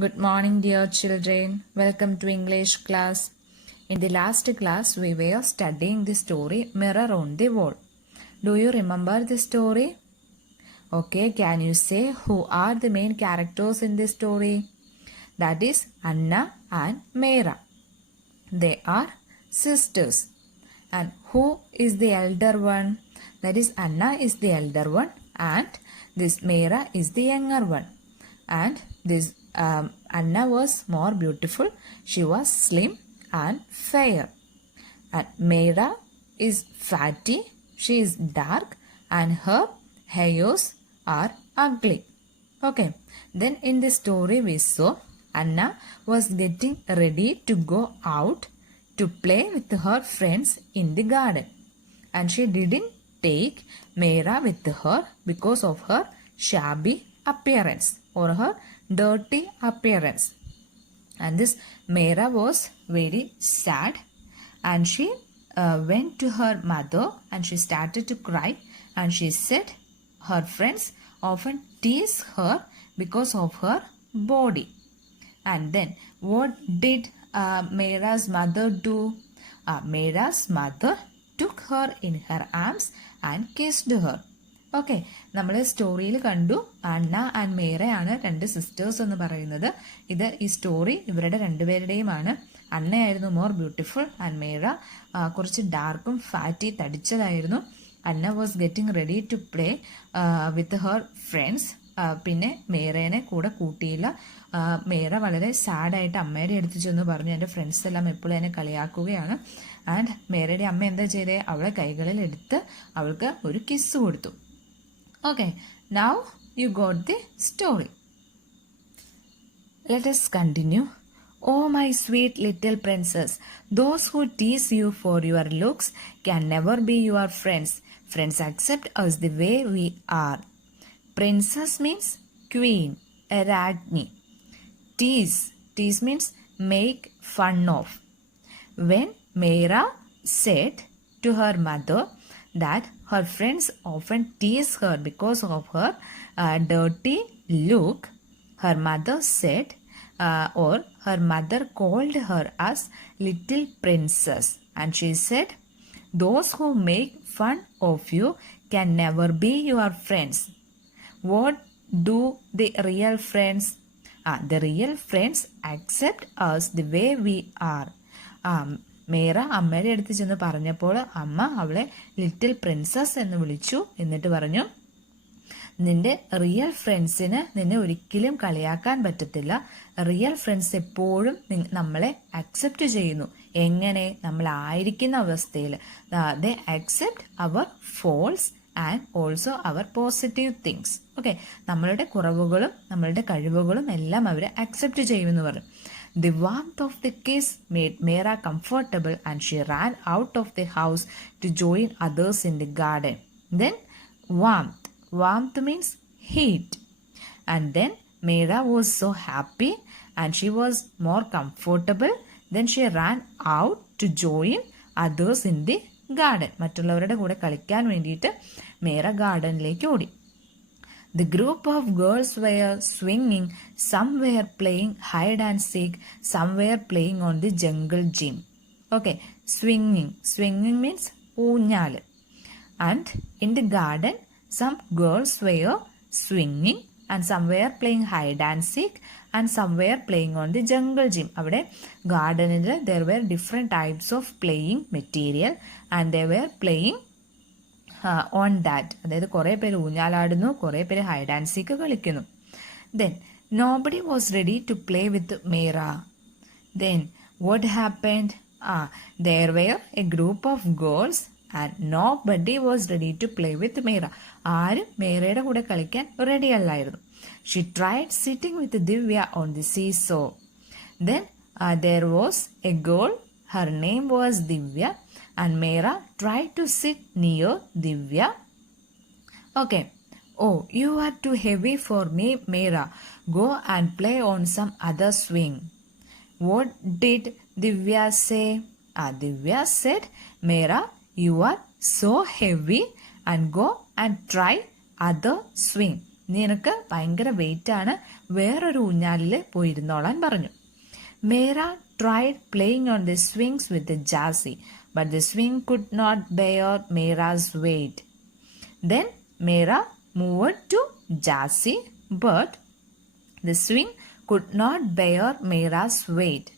Good morning, dear children. Welcome to English class. In the last class, we were studying the story Mirror on the Wall. Do you remember the story? Okay, can you say who are the main characters in the story? That is Anna and Meera. They are sisters. And who is the elder one? That is Anna is the elder one and this Meera is the younger one. And this Anna was more beautiful. She was slim and fair. And Meera is fatty. She is dark and her hairs are ugly. Okay. Then in the story we saw Anna was getting ready to go out to play with her friends in the garden. And she didn't take Meera with her because of her shabby appearance or her dirty appearance. And this Meera was very sad and she went to her mother and she started to cry and she said her friends often tease her because of her body. And then what did Meera's mother do? Meera's mother took her in her arms and kissed her. Okay, നമ്മൾ സ്റ്റോറിയിൽ കണ്ടു അന്ന ആൻഡ് മേരയാണ് രണ്ട് സിസ്റ്റേഴ്സ് എന്ന് പറയുന്നത്. ഈ story ഇവരുടെ രണ്ടുപേരുടെയുമാണ്. അന്നയായിരുന്നു മോർ ബ്യൂട്ടിഫുൾ ആൻഡ് മേര കുറച്ച് ഡാർക്കും ഫാറ്റി തടിച്ചതായിരുന്നു. Anna was getting ready to play with her friends. പിന്നെ മേരേനെ കൂടെ കൂട്ടിയില്ല. മേര വളരെ സാഡായിട്ട് അമ്മയുടെ അടുത്ത് ചെന്ന് പറഞ്ഞു എൻ്റെ ഫ്രണ്ട്സ് എല്ലാം എപ്പോഴും എന്നെ കളിയാക്കുകയാണ്. ആൻഡ് മേരയുടെ അമ്മ എന്താ ചെയ്തേ, അവളെ കൈകളിൽ എടുത്ത് അവൾക്ക് ഒരു കിസ് കൊടുത്തു. Okay, now you got the story. Let us continue. Oh, my sweet little princess, those who tease you for your looks can never be your friends. Friends accept us the way we are. Princess means queen, a rajni. Tease means make fun of. When Meera said to her mother that her friends often tease her because of her dirty look, her mother said or her mother called her as little princess, and she said those who make fun of you can never be your friends. What do the real friends? The real friends accept us the way we are. മേര അമ്മയുടെ അടുത്ത് ചെന്ന് പറഞ്ഞപ്പോൾ അമ്മ അവളെ little princess എന്ന് വിളിച്ചു. എന്നിട്ട് പറഞ്ഞു നിന്റെ റിയൽ ഫ്രണ്ട്സിന് നിന്നെ ഒരിക്കലും കളിയാക്കാൻ പറ്റത്തില്ല. റിയൽ ഫ്രണ്ട്സ് എപ്പോഴും നമ്മളെ അക്സെപ്റ്റ് ചെയ്യുന്നു. എങ്ങനെ? നമ്മളായിരിക്കുന്ന അവസ്ഥയിൽ. They accept our faults and also our positive things. Okay, നമ്മളുടെ കുറവുകളും നമ്മളുടെ കഴിവുകളും എല്ലാം അവർ അക്സെപ്റ്റ് ചെയ്യുമെന്ന് പറഞ്ഞു. The warmth of the kiss made Meera comfortable and she ran out of the house to join others in the garden. Then warmth. Warmth means heat. And then Meera was so happy and she was more comfortable. Then she ran out to join others in the garden. മറ്റുള്ളവരുടെ കൂടെ കളിക്കാൻ വേണ്ടിയിട്ട് മേര ഗാർഡനിലേക്ക് ഓടി. The group of girls were swinging, some were playing hide and seek, some were playing on the jungle gym. Okay, swinging. Swinging means ഊഞ്ഞാല്. And in the garden, some girls were swinging and some were playing hide and seek and some were playing on the jungle gym. അവിടെ ഗാർഡനിൽ there were different types of playing material and they were playing on that. അതായത് കുറേ പേര് ഊഞ്ഞാലാടുന്നു, കുറേ പേര് hide and seek കളിക്കുന്നു. Then nobody was ready to play with Meera. Then what happened? There were a group of girls and nobody was ready to play with Meera. ആരും മേരയുടെ കൂടെ കളിക്കാൻ റെഡി അല്ലായിരുന്നു. She tried sitting with Divya on the seesaw. Then there was a girl, her name was Divya, and Meera tried to sit near Divya. Okay. Oh, you are too heavy for me, Meera. Go and play on some other swing. What did Divya say? Divya said, Meera, you are so heavy and go and try other swing. നിനക്ക് ഭയങ്കര വെയിറ്റ് ആണ്, വേറൊരു ഊഞ്ഞാലിൽ പോയിരുന്നോളാൻ പറഞ്ഞു. മേര tried playing on the swings with the Jassy, but the swing could not bear Mera's weight. Then Mera moved to Jassy, but the swing could not bear Mera's weight.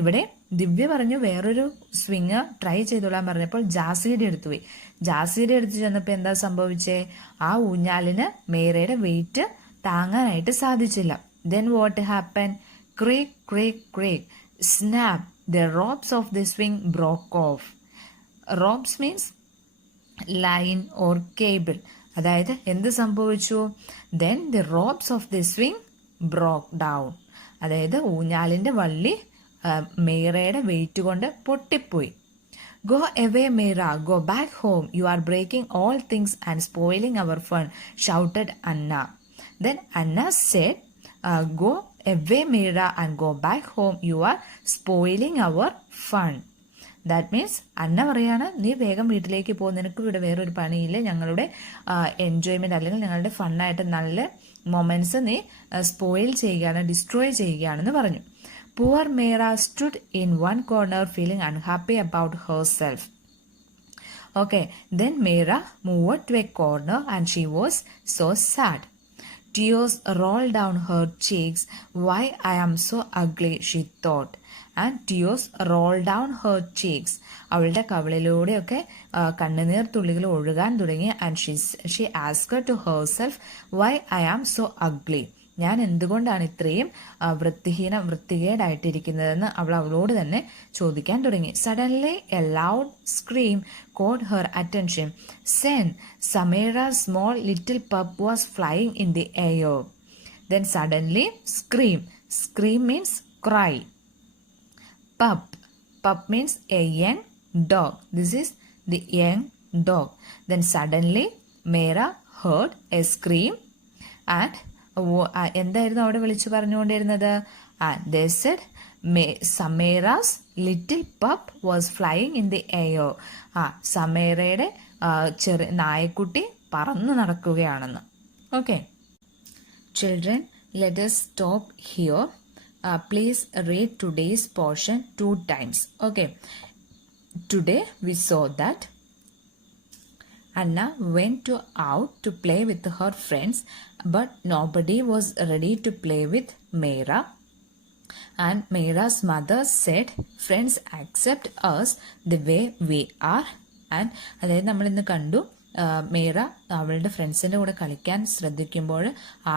ഇവിടെ ദിവ്യ പറഞ്ഞു വേറൊരു സ്വിങ് ട്രൈ ചെയ്തോളാൻ പറഞ്ഞപ്പോൾ ജാസിയുടെ അടുത്ത് പോയി. ജാസിയുടെ അടുത്ത് ചെന്നപ്പോൾ എന്താ സംഭവിച്ചേ? ആ ഊഞ്ഞാലിന് മേരയുടെ വെയിറ്റ് താങ്ങാനായിട്ട് സാധിച്ചില്ല. Then what happened? Creak, creak, creak. Snap. The ropes of the swing broke off. Ropes means line or cable. അതായത് എന്ത് സംഭവിച്ചു? Then the ropes of the swing broke down. അതായത് ഊഞ്ഞാലിന്റെ വള്ളി മേരയുടെ വെയിറ്റ് കൊണ്ട് പൊട്ടിപ്പോയി. Go away, Mera. Go back home. You are breaking all things and spoiling our fun, shouted Anna. Then Anna said, Go away, Mera, and go back home. You are spoiling our fun. That means Anna പറയാണ്, നീ വേഗം വീട്ടിലേക്ക് പോകും, നിനക്ക് ഇവിടെ വേറൊരു പണിയില്ല, ഞങ്ങളുടെ എൻജോയ്മെന്റ് അല്ലെങ്കിൽ ഞങ്ങളുടെ ഫണ്ണായിട്ട് നല്ല മൊമെന്റ്സ് നീ സ്പോയിൽ ചെയ്യുകയാണ്, ഡിസ്ട്രോയ് ചെയ്യുകയാണെന്ന് പറഞ്ഞു. Poor Mera stood in one corner feeling unhappy about herself. Okay, then Mera moved to a corner and she was so sad. Tears rolled down her cheeks. Why I am so ugly, she thought. And tears rolled down her cheeks. അവളുടെ കവിളിലൂടെയൊക്കെ കണ്ണുനീർ തുള്ളികൾ ഒഴുകാൻ തുടങ്ങി. And she asked to herself, why I am so ugly. ഞാൻ എന്തുകൊണ്ടാണ് ഇത്രയും വൃത്തികേടായിട്ടിരിക്കുന്നതെന്ന് അവൾ അവളോട് തന്നെ ചോദിക്കാൻ തുടങ്ങി. Suddenly a loud scream caught her attention. Then Samera's small little pup was flying in the air. Then suddenly scream. Scream means cry. Pup. Pup means a young dog. This is the young dog. Then suddenly Mera heard a scream and എന്തായിരുന്നു അവിടെ വിളിച്ചു പറഞ്ഞുകൊണ്ടിരുന്നത്? They said Samera's little pup was flying in the air. സമേറയുടെ ചെറിയ നായക്കുട്ടി പറന്നു നടക്കുകയാണെന്ന്. Okay children, let us stop here. Please read today's portion 2 times. Okay, today we saw that Anna went out to play with her friends, but nobody was ready to play with Mera. And Mera's mother said, friends accept us the way we are. And അതായത് നമ്മൾ ഇന്ന് കണ്ടു, മേര അവളുടെ ഫ്രണ്ട്സിൻ്റെ കൂടെ കളിക്കാൻ ശ്രദ്ധിക്കുമ്പോൾ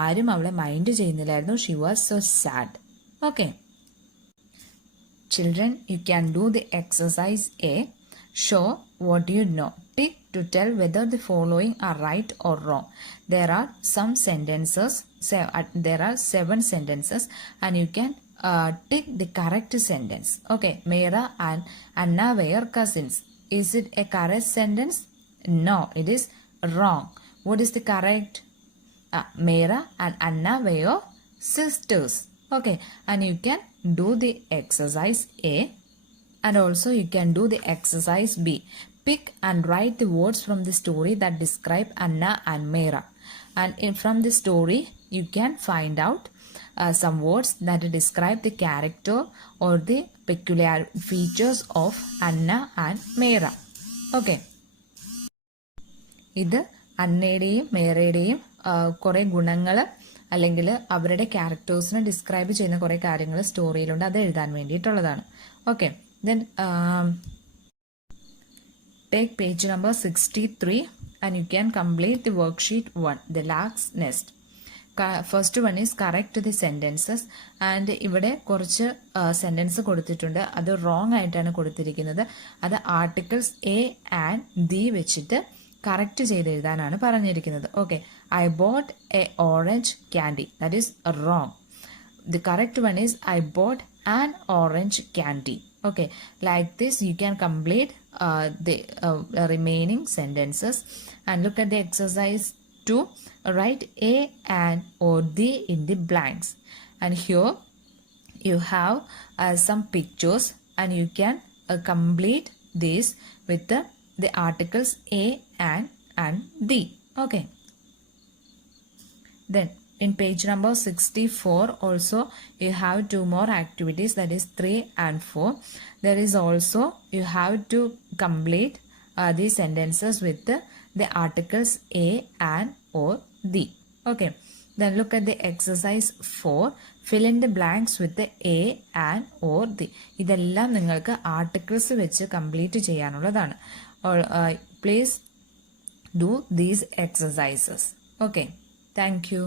ആരും അവളെ മൈൻഡ് ചെയ്യുന്നില്ലായിരുന്നു. She was so sad. Okay children, you can do the exercise A. Show what you know. Tick to tell whether the following are right or wrong. There are some sentences. There are 7 sentences, and you can tick the correct sentence. Okay, Mera and Anna were cousins. Is it a correct sentence? No, it is wrong. What is the correct? Mera and Anna were sisters. Okay, and you can do the exercise A. And also you can do the exercise B. Pick and write the words from the story that describe Anna and Mera. And from the story, you can find out some words that describe the character or the peculiar features of Anna and Mera. Okay. ഇത് അന്നയുടെയും മേറയുടെയും കുറേ ഗുണങ്ങൾ അല്ലെങ്കിൽ അവരുടെ ക്യാരക്ടേഴ്സിനെ ഡിസ്ക്രൈബ് ചെയ്യുന്ന കുറേ കാര്യങ്ങൾ സ്റ്റോറിയിലുണ്ട്. അത് എഴുതാൻ വേണ്ടിയിട്ടുള്ളതാണ്. Okay, then take page number 63 and you can complete the worksheet 1, the lark's nest. First one is correct the sentences, and ഇവിടെ കുറച്ച് സെന്റൻസ് കൊടുത്തിട്ടുണ്ട്. അത് റോങ് ആയിട്ടാണ് കൊടുത്തിരിക്കുന്നത്. അത് ആർട്ടിക്കിൾസ് എ ആൻഡ് ദി വെച്ചിട്ട് കറക്റ്റ് ചെയ്ത് എഴുതാനാണ് പറഞ്ഞിരിക്കുന്നത്. Okay, I bought a orange candy. That is wrong. The correct one is I bought an orange candy. Okay, like this you can complete the remaining sentences. And look at the exercise 2. Write a, an or the in the blanks. And here you have some pictures, and you can complete this with the articles a, an and the. Okay. Then in page number 64 also you have two more activities, that is 3 and 4. There is also you have to complete these sentences with the articles a, and, or, the. Okay. Then look at the exercise 4. Fill in the blanks with the a, and, or, the. ഇതെല്ലാം നിങ്ങൾക്ക് ആർട്ടിക്കിൾസ് വെച്ച് കംപ്ലീറ്റ് ചെയ്യാനുള്ളതാണ്. Please do these exercises. Okay. Thank you.